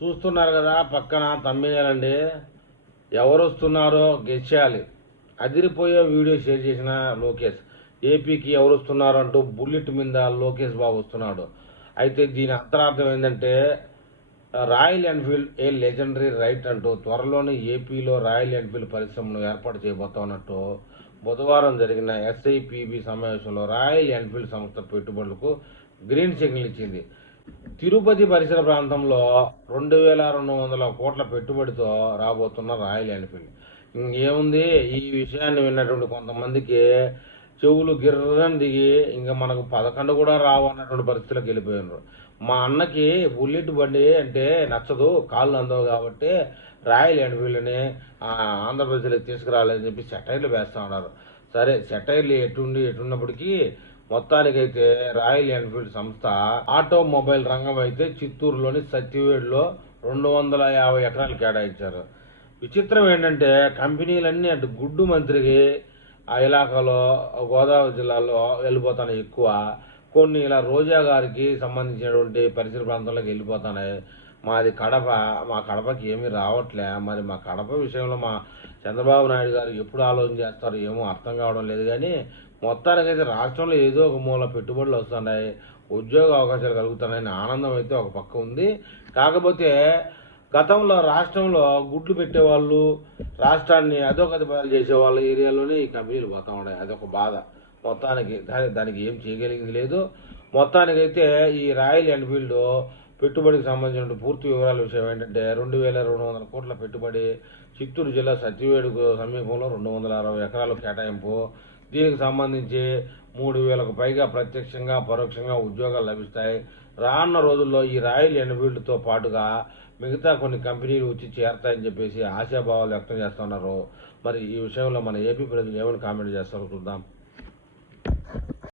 చూస్తున్నారు కదా పక్కన తమ్మినేలండి. ఎవరు వస్తున్నారో గెస్ చేయాలి. అదిరిపోయే వీడియో షేర్ చేసిన లోకేష్. ఏపీకి ఎవరు వస్తున్నారు అంటూ బుల్లెట్ మీద లోకేష్ బాబు వస్తున్నాడు. అయితే దీని అంతరార్థం ఏంటంటే రాయల్ ఎన్ఫీల్డ్ ఏ లెజెండరీ రైట్ అంటూ త్వరలోనే ఏపీలో రాయల్ ఎన్ఫీల్డ్ పరిశ్రమను ఏర్పాటు చేయబోతా ఉన్నట్టు బుధవారం జరిగిన ఎస్ఐపిబి సమావేశంలో రాయల్ ఎన్ఫీల్డ్ సంస్థ పెట్టుబడులకు గ్రీన్ సిగ్నల్ ఇచ్చింది. తిరుపతి పరిసర ప్రాంతంలో 2200 కోట్ల పెట్టుబడితో రాబోతున్న రాయల్ ఎన్ఫీల్డ్. ఇంకేముంది, ఈ విషయాన్ని విన్నటువంటి కొంతమందికి చెవులు గిర్రని దిగి ఇంకా మనకు 11 కూడా రావు అన్నటువంటి పరిస్థితులకు వెళ్ళిపోయినారు. మా అన్నకి బుల్లెట్ బండి అంటే నచ్చదు, కాళ్ళు అందవు కాబట్టి రాయల్ ఎన్ఫీల్డ్ని ఆంధ్రప్రదేశ్లోకి తీసుకురాలేదని చెప్పి సెటైర్లు వేస్తూ ఉన్నారు. సరే, సెటైర్లు ఎటున్నప్పటికీ మొత్తానికైతే రాయల్ ఎన్ఫీల్డ్ సంస్థ ఆటోమొబైల్ రంగం అయితే చిత్తూరులోని సత్యవేడులో 250 ఎకరాలు కేటాయించారు. విచిత్రం ఏంటంటే కంపెనీలన్నీ అటు గుడ్డు మంత్రికి ఆ ఇలాకాలో గోదావరి జిల్లాలో వెళ్ళిపోతున్నాయి ఎక్కువ. కొన్ని ఇలా రోజా గారికి సంబంధించినటువంటి పరిసర ప్రాంతాల్లోకి వెళ్ళిపోతున్నాయి. మాది కడప, మా కడపకి ఏమీ రావట్లే. మరి మా కడప విషయంలో మా చంద్రబాబు నాయుడు గారు ఎప్పుడు ఆలోచన చేస్తారో ఏమో అర్థం కావడం లేదు. కానీ మొత్తానికైతే రాష్ట్రంలో ఏదో ఒక మూల పెట్టుబడులు వస్తున్నాయి, ఉద్యోగ అవకాశాలు కలుగుతున్నాయని ఆనందం అయితే ఒక పక్క ఉంది. కాకపోతే గతంలో రాష్ట్రంలో గుడ్లు పెట్టేవాళ్ళు, రాష్ట్రాన్ని అధోగతి పాలు చేసేవాళ్ళ ఏరియాలోనే ఈ కంపెనీలు పోతూ ఉన్నాయి. అదొక బాధ. మొత్తానికి దానికి ఏం చేయగలిగింది లేదు. మొత్తానికైతే ఈ రాయల్ ఎన్ఫీల్డ్ పెట్టుబడికి సంబంధించిన పూర్తి వివరాల విషయం ఏంటంటే 2200 కోట్ల పెట్టుబడి, చిత్తూరు జిల్లా సత్యవేడుకు సమీపంలో 260 ఎకరాలు కేటాయింపు. దీనికి సంబంధించి 3000కు పైగా ప్రత్యక్షంగా పరోక్షంగా ఉద్యోగాలు లభిస్తాయి. రానున్న రోజుల్లో ఈ రాయల్ ఎన్ఫీల్డ్తో పాటుగా మిగతా కొన్ని కంపెనీలు వచ్చి చేరతాయని చెప్పేసి ఆశాభావాలు వ్యక్తం చేస్తున్నారు. మరి ఈ విషయంలో మన ఏపీ ప్రజలు ఏమని కామెంట్ చేస్తారో చూద్దాం.